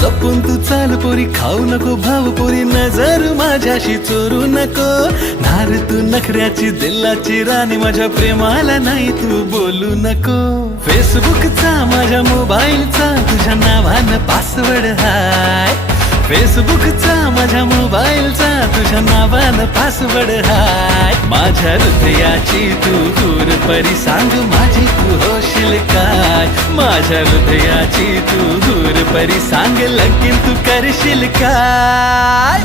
जपून तू चाल पोरी, खाऊ नको भाऊ पोरी, नजर माझ्याशी चोरू नको. नार तू नखऱ्याची दिलाची राणी, माझ्या प्रेमाला नाही तू बोलू नको. फेसबुकचा माझ्या मोबाईलचा तुझ्या नावानं पासवर्ड हाय. फेसबुकचा माझ्या मोबाईलचा तुझ्या नावानं पासवर्ड हाय. माझ्या हृदयाची तू दूर परी, सांग माझी तू होशील काय. माझ्या हृदयाची तू दूर परी, सांग लगीन तू करशील काय.